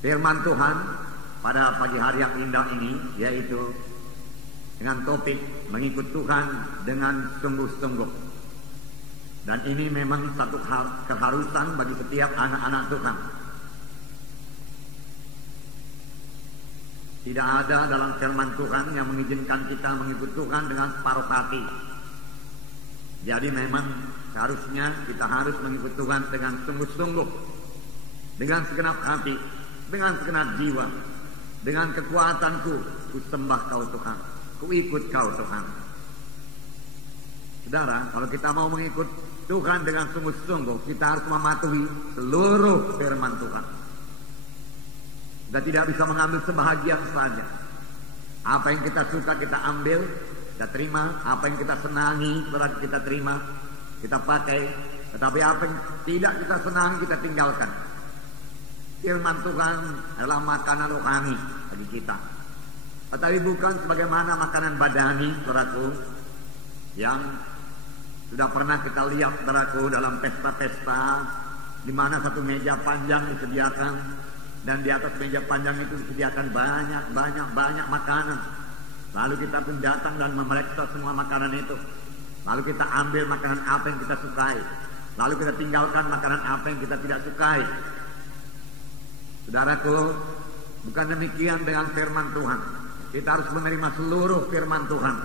firman Tuhan pada pagi hari yang indah ini, yaitu dengan topik mengikut Tuhan dengan sungguh-sungguh. Dan ini memang satu keharusan bagi setiap anak-anak Tuhan. Tidak ada dalam firman Tuhan yang mengizinkan kita mengikut Tuhan dengan separuh hati. Jadi memang seharusnya kita harus mengikut Tuhan dengan sungguh-sungguh, dengan segenap hati, dengan segenap jiwa, dengan kekuatanku, ku sembah Kau Tuhan, ku ikut Kau Tuhan. Saudara, kalau kita mau mengikut Tuhan dengan sungguh-sungguh, kita harus mematuhi seluruh firman Tuhan. Kita tidak bisa mengambil sebahagian saja. Apa yang kita suka kita ambil, kita terima. Apa yang kita senangi kita terima, kita pakai. Tetapi apa yang tidak kita senangi kita tinggalkan. Firman Tuhan adalah makanan rohani bagi kita, tetapi bukan sebagaimana makanan badani, saudaraku, yang sudah pernah kita lihat, saudaraku, dalam pesta-pesta di mana satu meja panjang disediakan, dan di atas meja panjang itu disediakan banyak makanan. Lalu kita pun datang dan memeriksa semua makanan itu. Lalu kita ambil makanan apa yang kita sukai, lalu kita tinggalkan makanan apa yang kita tidak sukai. Saudaraku, bukan demikian dengan firman Tuhan. Kita harus menerima seluruh firman Tuhan.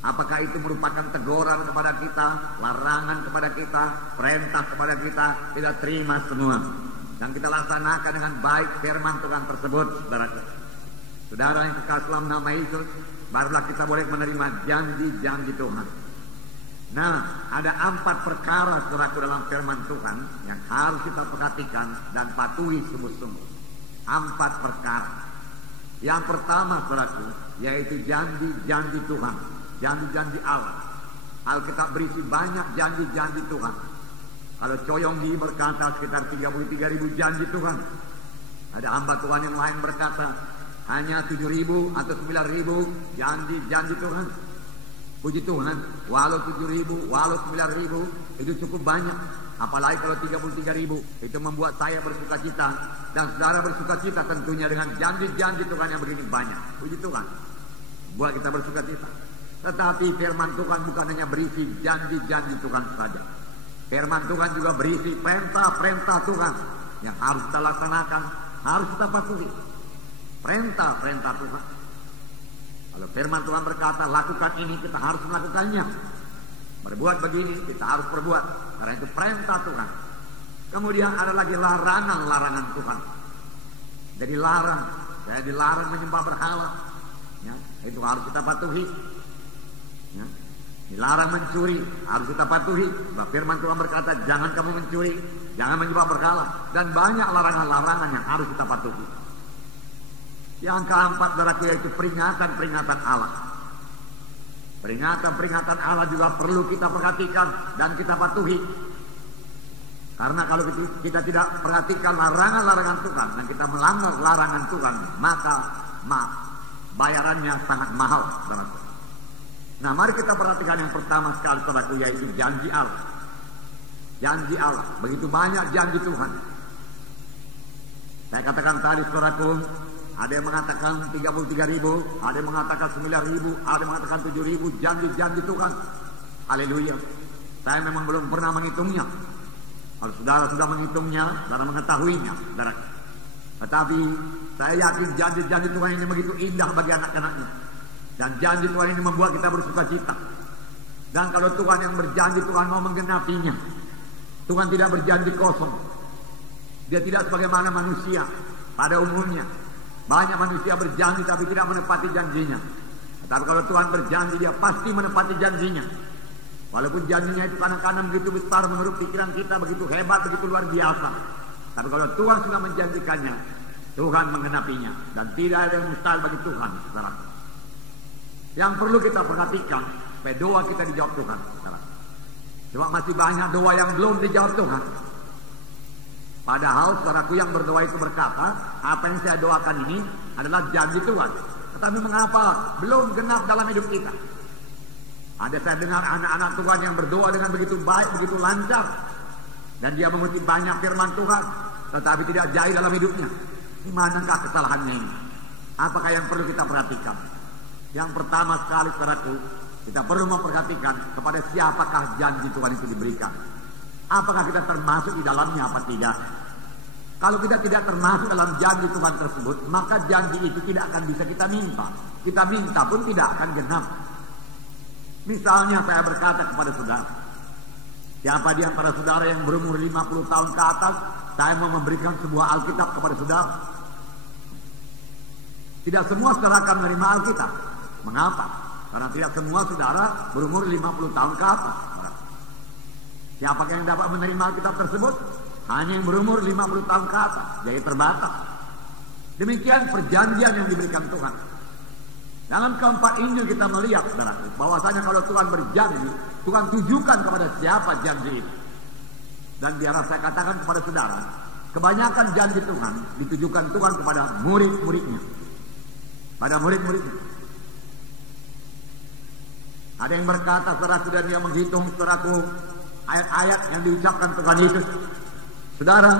Apakah itu merupakan teguran kepada kita, larangan kepada kita, perintah kepada kita, kita terima semua. Dan kita laksanakan dengan baik firman Tuhan tersebut, saudaraku. Saudara yang kekasih dalam nama Yesus, barulah kita boleh menerima janji-janji Tuhan. Nah, ada 4 perkara, saudaraku, dalam firman Tuhan yang harus kita perhatikan dan patuhi sungguh-sungguh. 4 perkara. Yang pertama, saudaraku, yaitu janji-janji Tuhan, janji-janji Allah. Alkitab berisi banyak janji-janji Tuhan. Kalau Coyonggi berkata sekitar 33.000 janji Tuhan. Ada hamba Tuhan yang lain berkata hanya 7.000 atau 9.000 janji-janji Tuhan. Puji Tuhan, walau 7.000, walau 9.000 itu cukup banyak. Apalagi kalau 33.000, itu membuat saya bersuka cita. Dan saudara bersuka cita tentunya dengan janji-janji Tuhan yang begini banyak. Puji Tuhan, buat kita bersuka cita. Tetapi firman Tuhan bukan hanya berisi janji-janji Tuhan saja. Firman Tuhan juga berisi perintah-perintah Tuhan yang harus kita laksanakan, harus kita patuhi. Perintah-perintah Tuhan. Kalau firman Tuhan berkata lakukan ini, kita harus melakukannya. Berbuat begini, kita harus berbuat. Karena itu perintah Tuhan. Kemudian ada lagi larangan-larangan Tuhan. Jadi saya dilarang menyembah berhala. Ya, itu harus kita patuhi. Ya. Dilarang mencuri, harus kita patuhi. Sebab firman Tuhan berkata jangan kamu mencuri, jangan menyembah berhala, dan banyak larangan-larangan yang harus kita patuhi. Yang keempat, saudaraku, yaitu peringatan-peringatan Allah. Peringatan-peringatan Allah juga perlu kita perhatikan dan kita patuhi. Karena kalau kita tidak perhatikan larangan-larangan Tuhan dan kita melanggar larangan Tuhan, maka bayarannya sangat mahal, saudaraku. Nah, mari kita perhatikan yang pertama sekali, saudaraku, yaitu janji Allah. Janji Allah, begitu banyak janji Tuhan. Saya katakan tadi, saudaraku, ada yang mengatakan 33.000, ada yang mengatakan 9.000, ada yang mengatakan 7.000 janji-janji Tuhan. Haleluya. Saya memang belum pernah menghitungnya. Kalau saudara sudah menghitungnya, saudara mengetahuinya, saudara. Tetapi saya yakin janji-janji Tuhan ini begitu indah bagi anak-anaknya. Dan janji Tuhan ini membuat kita bersuka cita. Dan kalau Tuhan yang berjanji, Tuhan mau menggenapinya. Tuhan tidak berjanji kosong. Dia tidak sebagaimana manusia pada umumnya. Banyak manusia berjanji tapi tidak menepati janjinya. Tetapi kalau Tuhan berjanji, dia pasti menepati janjinya. Walaupun janjinya itu kadang-kadang begitu besar menurut pikiran kita, begitu hebat, begitu luar biasa. Tapi kalau Tuhan sudah menjanjikannya, Tuhan menggenapinya. Dan tidak ada yang mustahil bagi Tuhan, saudara. Yang perlu kita perhatikan, supaya doa kita dijawab Tuhan, saudara. Cuma masih banyak doa yang belum dijawab Tuhan. Padahal saudaraku yang berdoa itu berkata, apa yang saya doakan ini adalah janji Tuhan. Tetapi mengapa belum genap dalam hidup kita? Ada saya dengar anak-anak Tuhan yang berdoa dengan begitu baik, begitu lancar. Dan dia mengutip banyak firman Tuhan, tetapi tidak jaya dalam hidupnya. Di manakah kesalahannya ini? Apakah yang perlu kita perhatikan? Yang pertama sekali, saudaraku, kita perlu memperhatikan kepada siapakah janji Tuhan itu diberikan. Apakah kita termasuk di dalamnya apa tidak? Kalau kita tidak termasuk dalam janji Tuhan tersebut, maka janji itu tidak akan bisa kita minta. Kita minta pun tidak akan genap. Misalnya saya berkata kepada saudara, siapa di antara saudara yang berumur 50 tahun ke atas, saya mau memberikan sebuah Alkitab kepada saudara. Tidak semua saudara akan menerima Alkitab. Mengapa? Karena tidak semua saudara berumur 50 tahun ke atas. Siapa yang dapat menerima Alkitab tersebut? Hanya yang berumur 50 tahun ke atas, jadi terbatas. Demikian perjanjian yang diberikan Tuhan. Dalam keempat Injil kita melihat, saudaraku, bahwasanya kalau Tuhan berjanji, Tuhan tujukan kepada siapa janji itu. Dan biarlah saya katakan kepada saudara, kebanyakan janji Tuhan ditujukan Tuhan kepada murid-muridnya. Pada murid-muridnya. Ada yang berkata, saudaraku, dan dia menghitung, saudaraku, ayat-ayat yang diucapkan Tuhan Yesus. Saudara,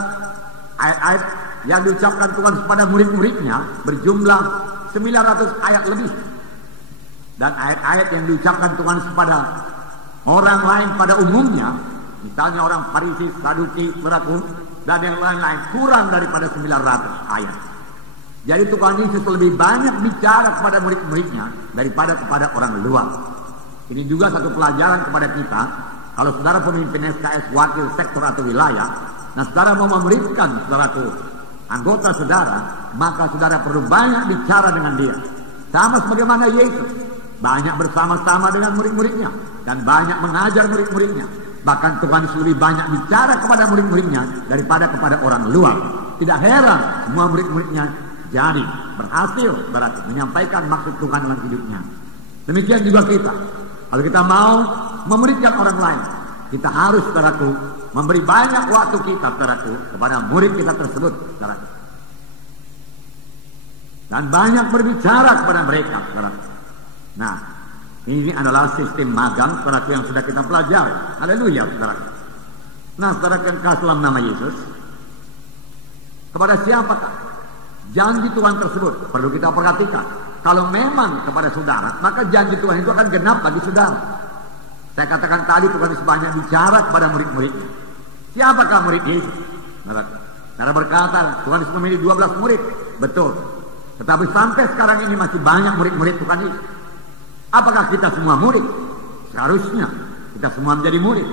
ayat-ayat yang diucapkan Tuhan kepada murid-muridnya berjumlah 900 ayat lebih. Dan ayat-ayat yang diucapkan Tuhan kepada orang lain pada umumnya, misalnya orang Farisi, Saduki, saudaraku, dan yang lain-lain, kurang daripada 900 ayat. Jadi Tuhan Yesus lebih banyak bicara kepada murid-muridnya daripada kepada orang luar. Ini juga satu pelajaran kepada kita. Kalau saudara pemimpin SKS, wakil sektor atau wilayah, nah saudara mau memberikan saudaraku anggota saudara, maka saudara perlu banyak bicara dengan dia. Sama sebagaimana Yesus banyak bersama-sama dengan murid-muridnya dan banyak mengajar murid-muridnya. Bahkan Tuhan Yesus lebih banyak bicara kepada murid-muridnya daripada kepada orang luar. Tidak heran semua murid-muridnya jadi berhasil berarti menyampaikan maksud Tuhan dalam hidupnya. Demikian juga kita. Kalau kita mau memuridkan orang lain, kita harus, saudaraku, memberi banyak waktu kita, saudaraku, kepada murid kita tersebut, saudaraku. Dan banyak berbicara kepada mereka, saudaraku. Nah, ini adalah sistem magang, saudaraku, yang sudah kita pelajari. Haleluya, saudaraku. Nah, saudaraku yang kasih dalam nama Yesus, kepada siapakah janji Tuhan tersebut? Perlu kita perhatikan. Kalau memang kepada saudara, maka janji Tuhan itu akan genap bagi saudara. Saya katakan tadi Tuhan Yesus banyak bicara kepada murid-muridnya. Siapakah murid Yesus? Saudara berkata Tuhan Yesus memilih 12 murid. Betul. Tetapi sampai sekarang ini masih banyak murid-murid Tuhan Yesus. Apakah kita semua murid? Seharusnya kita semua menjadi murid.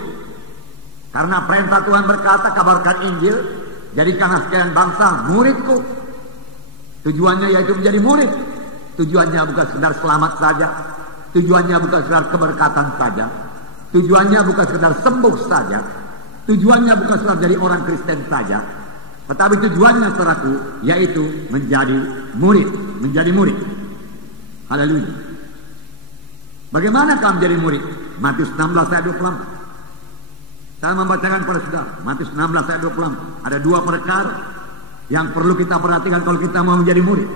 Karena perintah Tuhan berkata, kabarkan Injil, jadikanlah sekalian bangsa muridku. Tujuannya yaitu menjadi murid. Tujuannya bukan sekedar selamat saja. Tujuannya bukan sekedar keberkatan saja. Tujuannya bukan sekedar sembuh saja. Tujuannya bukan sekedar jadi orang Kristen saja. Tetapi tujuannya, saudaraku, yaitu menjadi murid. Menjadi murid. Haleluya. Bagaimana kamu menjadi murid? Matius 16 ayat 24. Saya membacakan kepada saudara. Matius 16 ayat 24. Ada dua perkara yang perlu kita perhatikan kalau kita mau menjadi murid.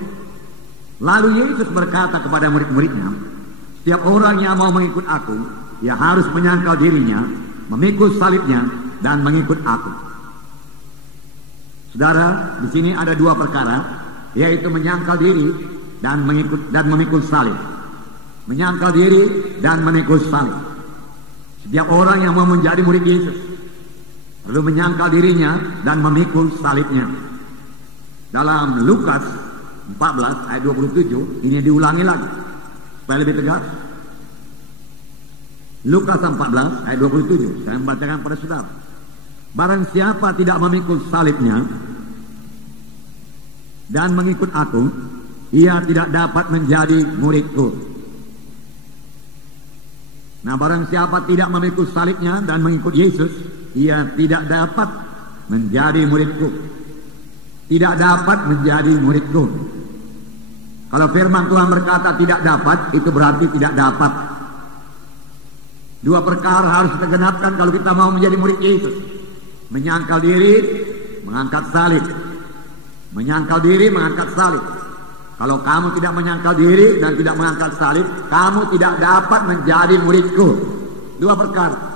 Lalu Yesus berkata kepada murid-muridnya, setiap orang yang mau mengikut aku, ia harus menyangkal dirinya, memikul salibnya, dan mengikut aku. Saudara, di sini ada dua perkara, yaitu menyangkal diri dan memikul salib. Menyangkal diri dan memikul salib. Setiap orang yang mau menjadi murid Yesus perlu menyangkal dirinya dan memikul salibnya. Dalam Lukas 14 ayat 27 ini diulangi lagi supaya lebih tegas. Lukas 14 ayat 27 saya membacakan pada saudara. Barang siapa tidak memikul salibnya dan mengikut aku, ia tidak dapat menjadi muridku. Nah, barang siapa tidak memikul salibnya dan mengikut Yesus, ia tidak dapat menjadi muridku. Tidak dapat menjadi muridku. Kalau firman Tuhan berkata tidak dapat, itu berarti tidak dapat. Dua perkara harus kita genapkan kalau kita mau menjadi murid Yesus. Menyangkal diri, mengangkat salib. Menyangkal diri, mengangkat salib. Kalau kamu tidak menyangkal diri dan tidak mengangkat salib, kamu tidak dapat menjadi muridku. Dua perkara.